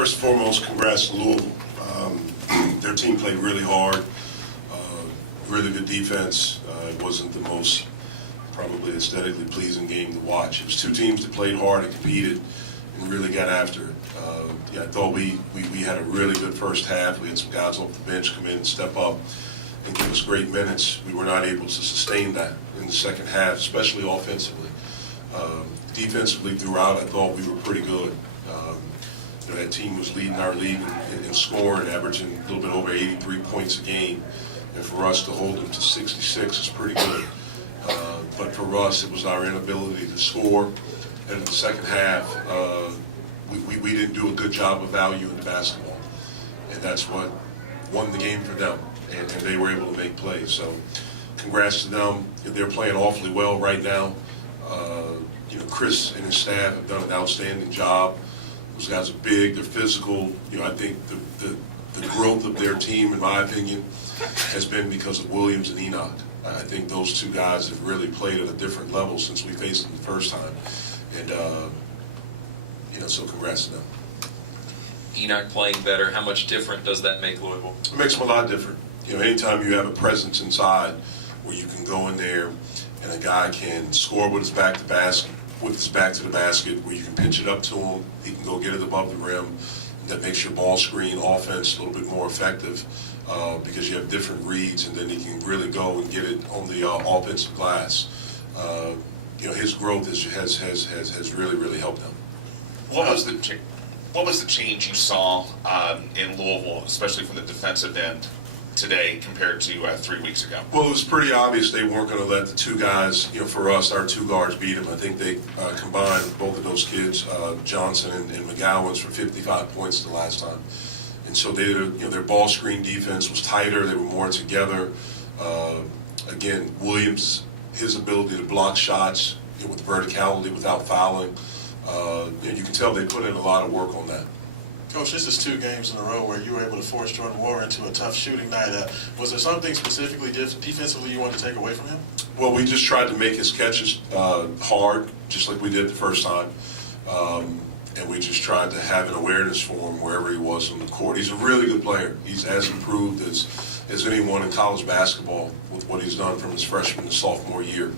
First and foremost, congrats to Louisville. Their team played really hard, really good defense. It wasn't the most probably aesthetically pleasing game to watch. It was two teams that played hard and competed and really got after it. I thought we had a really good first half. We had some guys off the bench come in and step up and give us great minutes. We were not able to sustain that in the second half, especially offensively. Defensively throughout, I thought we were pretty good. That team was leading our league in scoring, averaging a little bit over 83 points a game. And for us to hold them to 66 is pretty good. But for us, it was our inability to score. And in the second half, we didn't do a good job of valuing the basketball. And that's what won the game for them. And they were able to make plays. So congrats to them. They're playing awfully well right now. Chris and his staff have done an outstanding job. Those guys are big, they're physical. I think the growth of their team, in my opinion, has been because of Williams and Enoch. I think those two guys have really played at a different level since we faced them the first time. And, so congrats to them. Enoch playing better, how much different does that make Louisville? It makes them a lot different. Anytime you have a presence inside where you can go in there and a guy can score with his back to the basket, where you can pitch it up to him, he can go get it above the rim. That makes your ball screen offense a little bit more effective because you have different reads, and then he can really go and get it on the offensive glass. His growth has really helped him. What was the change you saw in Louisville, especially from the defensive end, today compared to 3 weeks ago? Well, it was pretty obvious they weren't going to let the two guys, for us, our two guards beat them. I think they combined, both of those kids, Johnson and McGowan's, for 55 points the last time. And so they did, their ball screen defense was tighter. They were more together. Again, Williams, his ability to block shots with verticality without fouling. You can tell they put in a lot of work on that. Coach, this is 2 games in a row where you were able to force Jordan Moore into a tough shooting night. Was there something specifically defensively you wanted to take away from him? Well, we just tried to make his catches hard, just like we did the first time. And we just tried to have an awareness for him wherever he was on the court. He's a really good player. He's as improved as anyone in college basketball with what he's done from his freshman to sophomore year.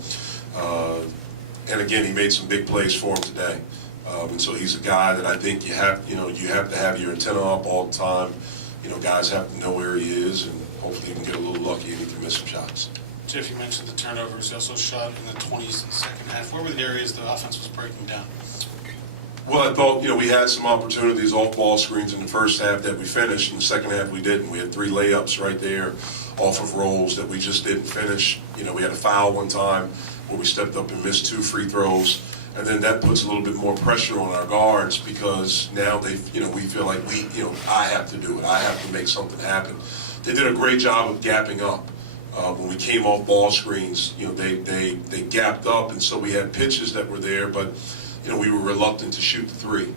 And again, he made some big plays for him today. And so he's a guy that I think you have to have your antenna up all the time. Guys have to know where he is, and hopefully he can get a little lucky and he can miss some shots. Jeff, you mentioned the turnovers. You also shot in the 20s in the second half. Where were the areas the offense was breaking down? Well, I thought, we had some opportunities off ball screens in the first half that we finished. In the second half, we didn't. We had 3 layups right there off of rolls that we just didn't finish. We had a foul one time where we stepped up and missed 2 free throws. And then that puts a little bit more pressure on our guards because now we feel like I have to do it. I have to make something happen. They did a great job of gapping up. When we came off ball screens, they gapped up, and so we had pitches that were there, but we were reluctant to shoot the 3.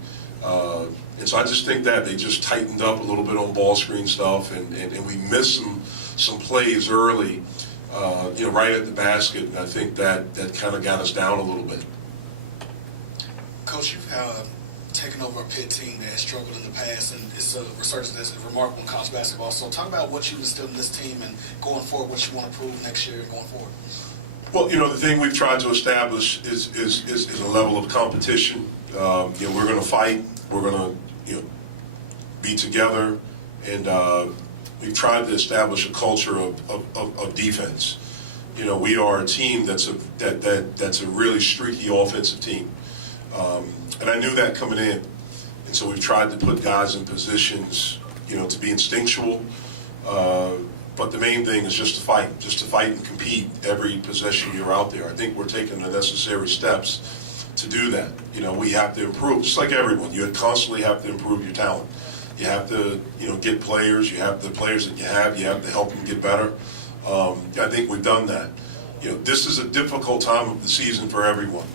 And so I just think that they just tightened up a little bit on ball screen stuff, and we missed some plays early, right at the basket, and I think that kind of got us down a little bit. Coach, you've taken over a Pitt team that has struggled in the past, and it's a resurgence that's remarkable in college basketball. So talk about what you instilled in this team and going forward, what you want to prove next year and going forward. Well, the thing we've tried to establish is a level of competition. We're going to fight. We're going to, be together, and we've tried to establish a culture of defense. We are a team that's a really streaky offensive team. And I knew that coming in, and so we've tried to put guys in positions, to be instinctual. But the main thing is just to fight and compete every possession you're out there. I think we're taking the necessary steps to do that. We have to improve, just like everyone. You constantly have to improve your talent. You have to, get players. You have the players that you have to help them get better. I think we've done that. This is a difficult time of the season for everyone,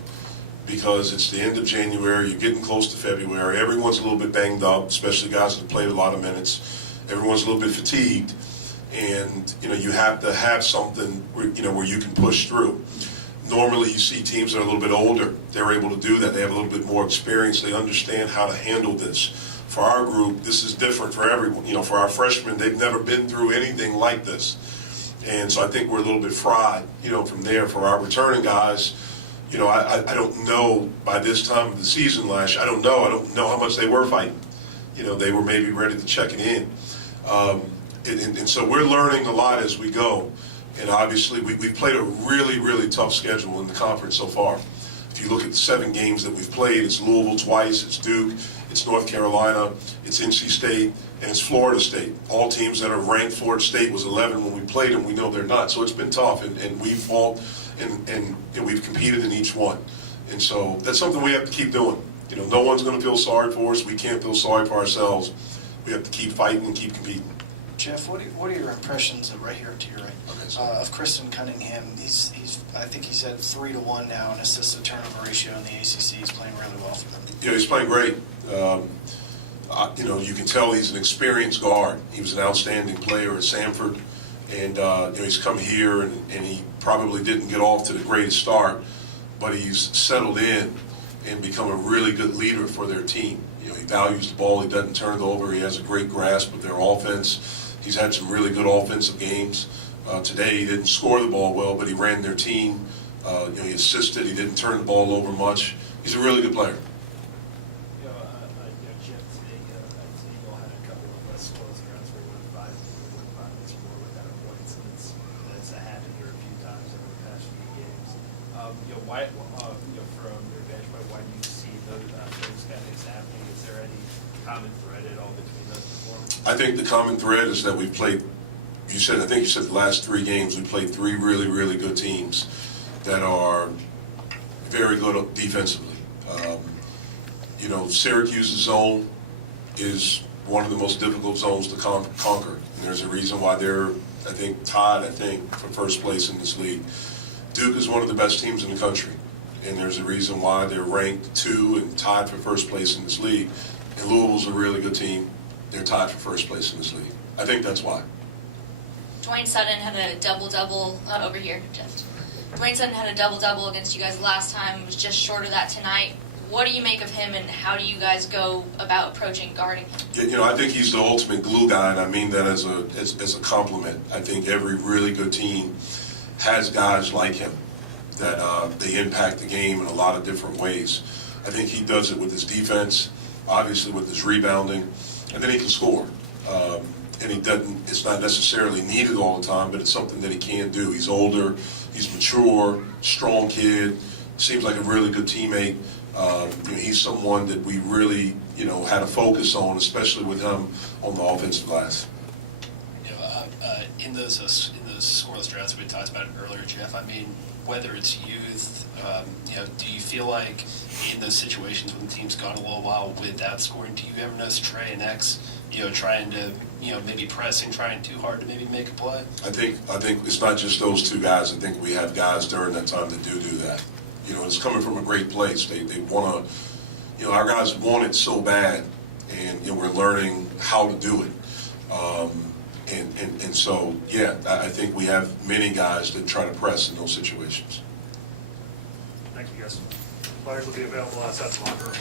because it's the end of January, you're getting close to February, everyone's a little bit banged up, especially guys that played a lot of minutes. Everyone's a little bit fatigued, and you have to have something where you can push through. Normally you see teams that are a little bit older, they're able to do that, they have a little bit more experience, they understand how to handle this. for our group, this is different for everyone. You know, for our freshmen, they've never been through anything like this. And so I think we're a little bit fried, you know, from there. For our returning guys, you know, I don't know by this time of the season last year, I don't know how much they were fighting. You know, they were maybe ready to check it in. And so we're learning a lot as we go. And obviously we've played a really, really tough schedule in the conference so far. If you look at the 7 games that we've played, it's Louisville twice, it's Duke, it's North Carolina, it's NC State, and it's Florida State. All teams that are ranked. Florida State was 11 when we played them. We know they're not. So it's been tough, and we've fought and we've competed in each one. And so that's something we have to keep doing. You know, no one's going to feel sorry for us. We can't feel sorry for ourselves. We have to keep fighting and keep competing. Jeff, what are your impressions right here to your right of Kristen Cunningham? He's I think he's at 3-1 now in assist to turnover ratio in the ACC. He's playing really well for them. Yeah, he's playing great. You know, you can tell he's an experienced guard. He was an outstanding player at Samford, and you know, he's come here and he probably didn't get off to the greatest start, but he's settled in and become a really good leader for their team. You know, he values the ball. He doesn't turn it over. He has a great grasp of their offense. He's had some really good offensive games. Today he didn't score the ball well, but he ran their team. You know, he assisted. He didn't turn the ball over much. He's a really good player. Jeff, today, I'd say you all had a couple of less close rounds where you won 5 minutes more without a points, and that's happened here a few times over the past few games. You know, why, you know, from your vantage point, why do you see those kind of things happening? Is there any common thread at all between those performances? I think the common thread is that we've played, I think you said the last 3 games, we played 3 really, really good teams that are very good defensively. You know, Syracuse's zone is one of the most difficult zones to conquer. And there's a reason why they're, I think, tied, for first place in this league. Duke is one of the best teams in the country. And there's a reason why they're ranked 2 and tied for first place in this league. And Louisville's a really good team. They're tied for first place in this league. I think that's why. Dwayne Sutton had a double-double over here, Jeff. Dwayne Sutton had a double-double against you guys last time. Was just short of that tonight. What do you make of him, and how do you guys go about approaching guarding him? You know, I think he's the ultimate glue guy, and I mean that as a compliment. I think every really good team has guys like him that they impact the game in a lot of different ways. I think he does it with his defense, obviously with his rebounding, and then he can score. And he doesn't, it's not necessarily needed all the time, but it's something that he can do. He's older, he's mature, strong kid, seems like a really good teammate. You know, he's someone that we really, you know, had a focus on, especially with him on the offensive glass. You know, in those scoreless droughts we talked about earlier, Jeff, I mean, whether it's youth, you know, do you feel like in those situations when the team's gone a little while without scoring, do you ever notice Trey and X, you know, trying to, you know, maybe pressing, trying too hard to maybe make a play? I think it's not just those 2 guys. I think we have guys during that time that do that. You know, it's coming from a great place. They want to, you know, our guys want it so bad, and you know, we're learning how to do it. And so, yeah, I think we have many guys that try to press in those situations. Thank you, guys. Players will be available outside the locker room.